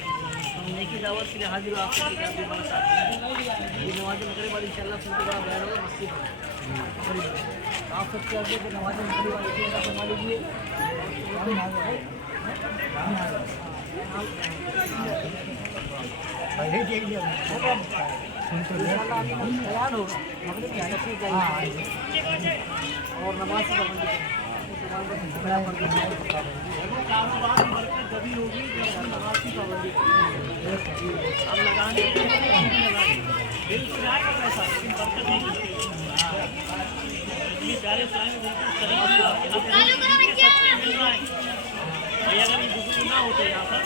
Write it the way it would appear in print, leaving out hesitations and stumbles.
दावत के लिए हाजिर हो आपके नमाज मगरिब वाली इंशाल्लाह सुनते बड़ा बयान होगा मस्जिद आप सबसे आगे कि नमाज मगरिब वाली इंशाल्लाह फरमा लीजिए। तैयार होगा मगरिब की हालत ठीक है और नमाज की पाबंदी जभी होगी जब नमाज की पाबंदी अब लगाने बिल किराए का पैसा लेकिन बरकत नहीं ये सारे इस्लामी अगर ये बुजुर्ग ना होते यहाँ पर